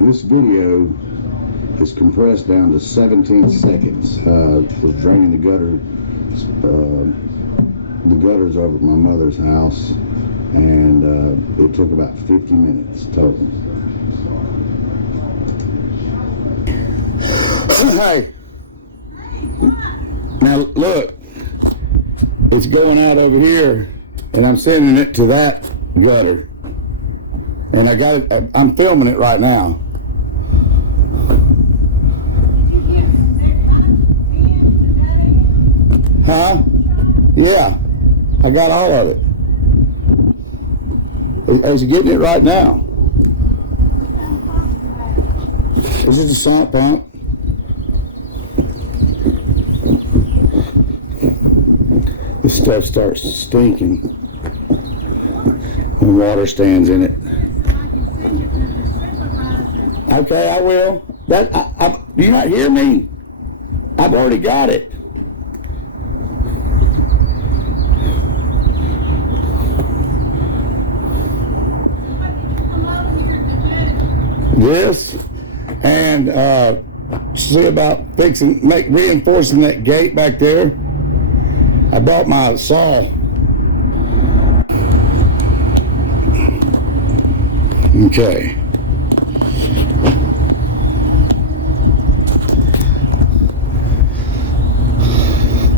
This video is compressed down to 17 seconds of draining the gutter. The gutters over at my mother's house, and it took about 50 minutes total. Hey, now look, it's going out over here, and I'm sending it to that gutter, and I got it. I'm filming it right now. Huh? Yeah, I got all of it. I was getting it right now. This is a sump pump. This stuff starts stinking when water stands in it. Okay, I will. Do you not hear me? I've already got it. This and see about reinforcing that gate back there. I brought my saw. Okay.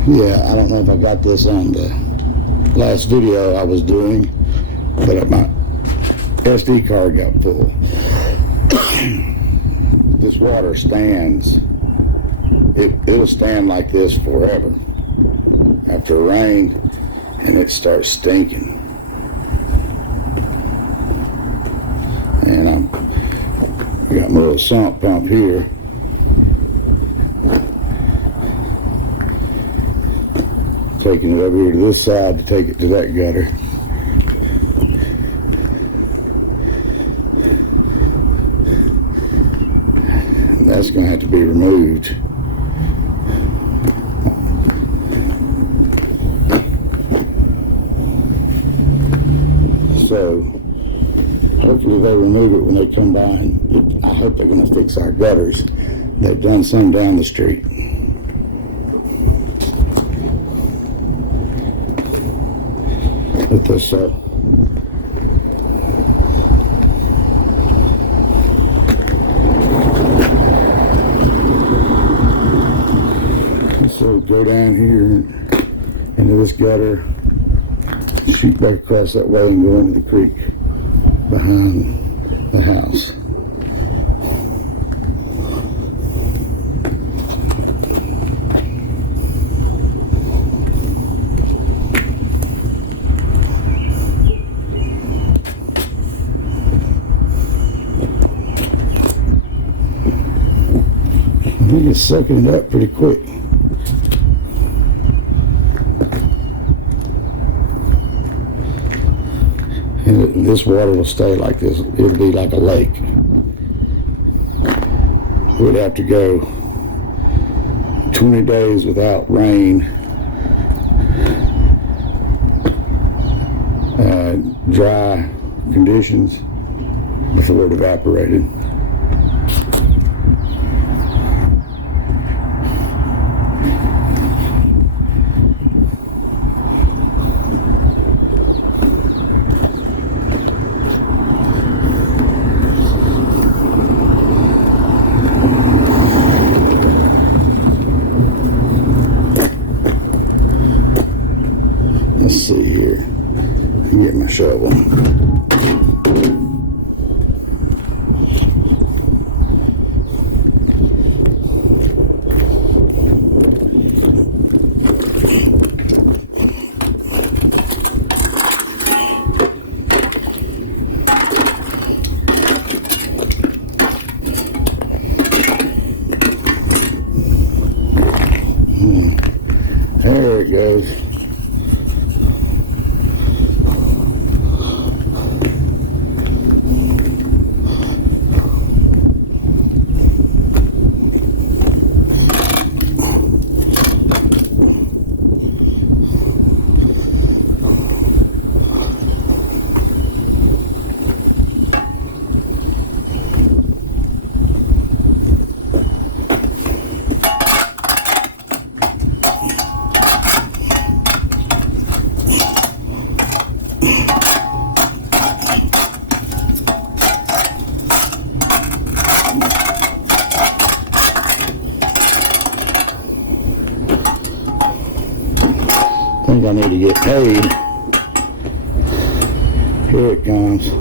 Yeah, I don't know if I got this on the last video I was doing, but my SD card got full. This water stands. It'll stand like this forever after rain, and it starts stinking. And I got my little sump pump here. Taking it over here to this side to take it to that gutter. That's going to have to be removed. So hopefully they remove it when they come by, and I hope they're going to fix our gutters. They've done some down the street. With this so go down here into this gutter, shoot back across that way, and go into the creek behind the house. I think it's sucking it up pretty quick. And this water will stay like this. It'll be like a lake. We'd have to go 20 days without rain, dry conditions before it evaporated. Let's see here. Let me get my shovel. There it goes. think I need to get paid. Here it comes.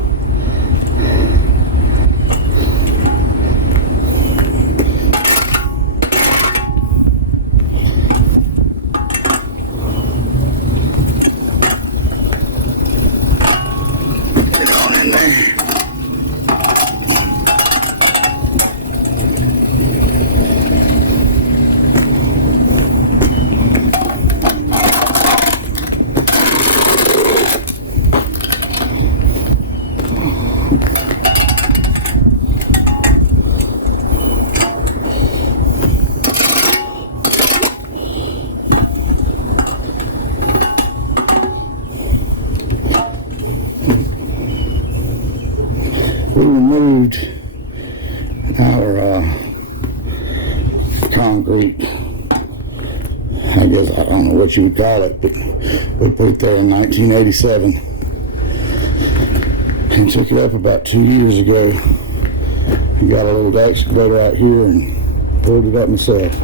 Get on in there. We removed our concrete, I guess, I don't know what you would call it, but we put it there in 1987 and took it up about 2 years ago. I got a little excavator out here and pulled it up myself.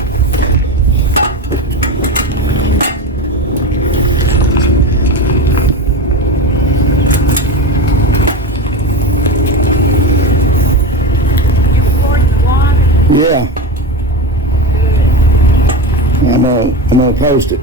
Yeah. I'm gonna post it.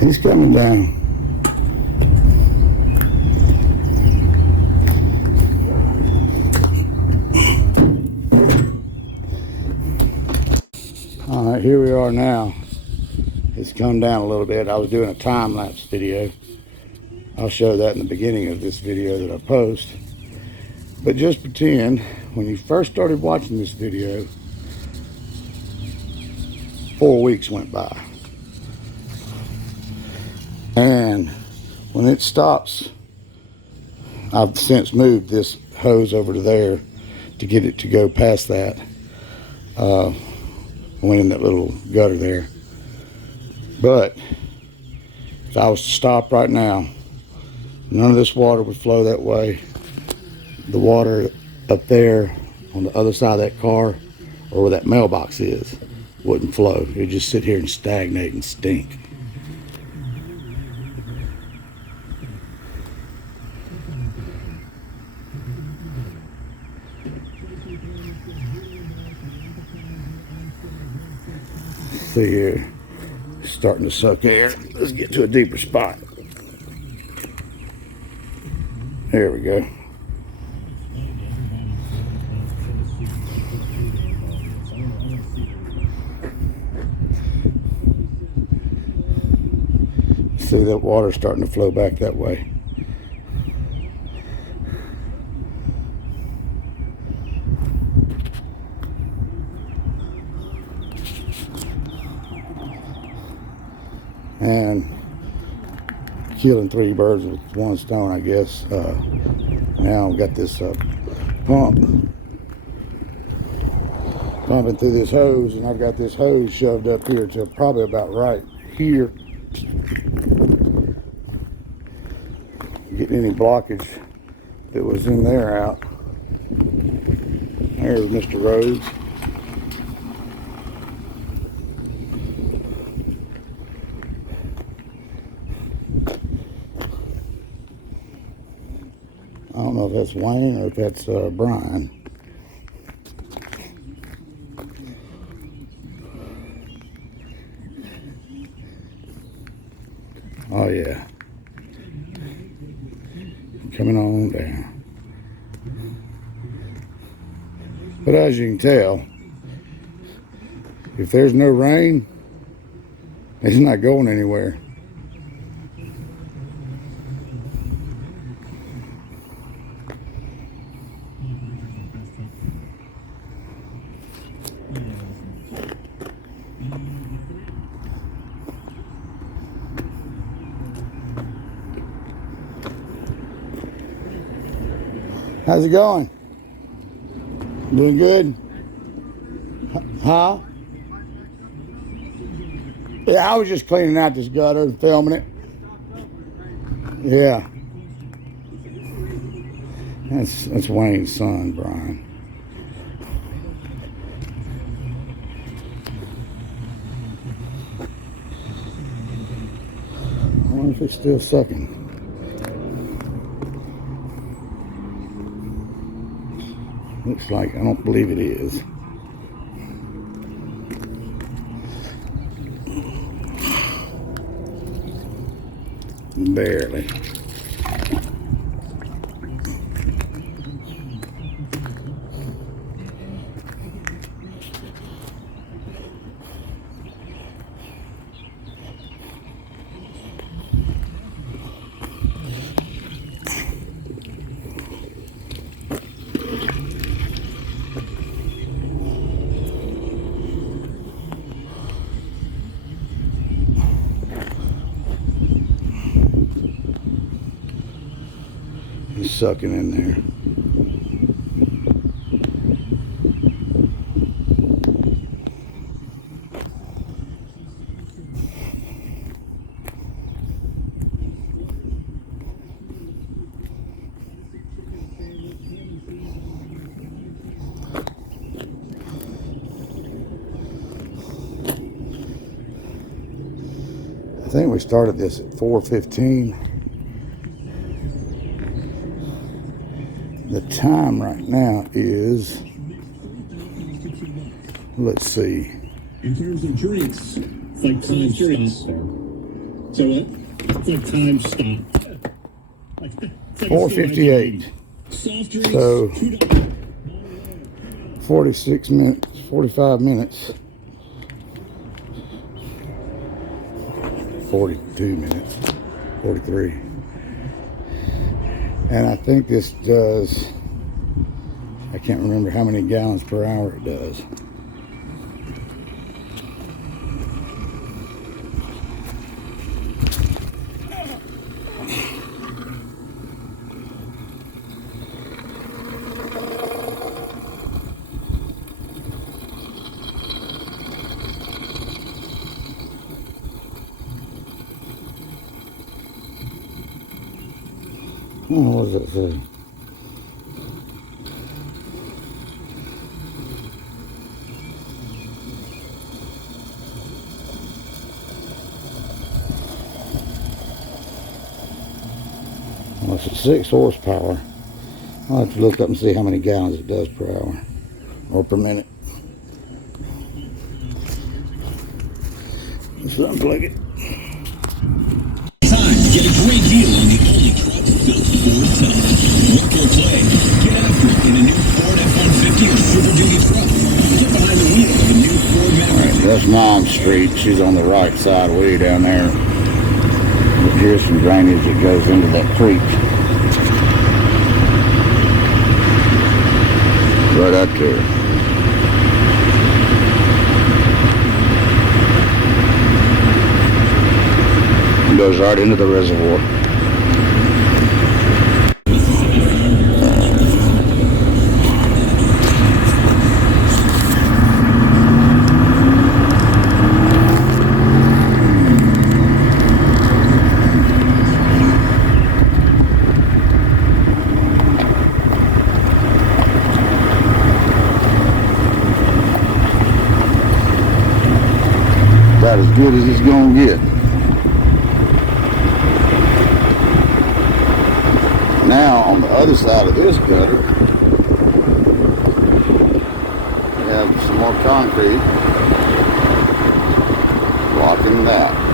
He's coming down. All right, here we are now. It's come down a little bit. I was doing a time-lapse video. I'll show that in the beginning of this video that I post. But just pretend when you first started watching this video, 4 weeks went by. And when it stops, I've since moved this hose over to there to get it to go past that. Went in that little gutter there. But if I was to stop right now, none of this water would flow that way. The water up there on the other side of that car, or where that mailbox is, wouldn't flow. It would just sit here and stagnate and stink. See here, starting to suck air. Let's get to a deeper spot. There we go. See that water starting to flow back that way. And killing 3 birds with 1 stone, I guess. Now I've got this pump pumping through this hose, and I've got this hose shoved up here to probably about right here. Getting any blockage that was in there out. There's Mr. Rhodes. know if that's Wayne or if that's Brian. Oh yeah, coming on down. But as you can tell, if there's no rain, it's not going anywhere. How's it going? Doing good? Huh? Yeah, I was just cleaning out this gutter and filming it. Yeah. That's Wayne's son, Brian. I wonder if it's still sucking. Looks like, I don't believe it is. Barely. He's sucking in there. I think we started this at 4:15. The time right now is, let's see. In terms of drinks, it's like time stop. So what? It's like time stop. Like 4:58. Soft drinks. So 46 minutes, 45 minutes. 42 minutes, 43. And I think this does, I can't remember how many gallons per hour it does. What does it say? Well, it's 6 horsepower. I'll have to look up and see how many gallons it does per hour or per minute. Let's unplug it. Get a great deal on the only truck built for itself. Work or play, get after it in a new Ford F-150 or Super Duty truck. Get behind the wheel of a new Ford Millcreek. That's Mom's street. She's on the right side, way down there. But here's some drainage that goes into that creek. Right up there. It goes right into the reservoir. About as good as it's gonna get. Now On the other side of this gutter, we have some more concrete blocking that.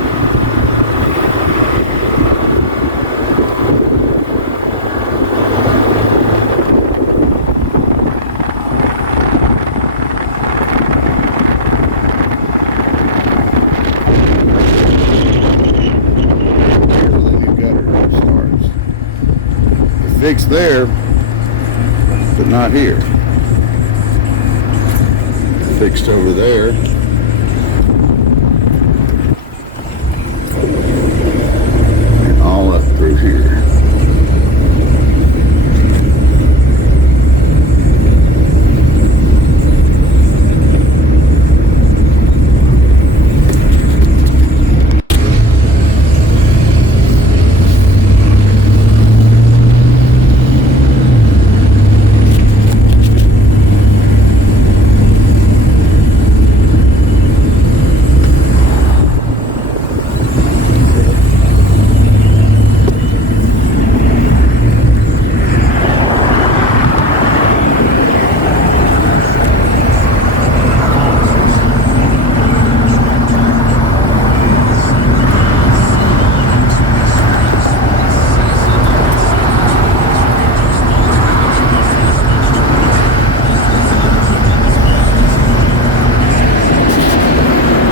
Fixed there, but not here. Fixed over there. And all up through here.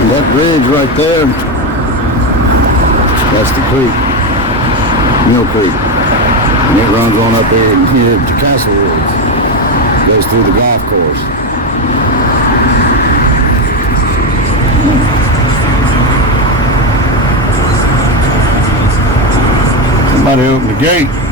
That bridge right there, that's the creek, Millcreek. And it runs on up here in here to Castle Woods. Goes through the golf course. Somebody opened the gate.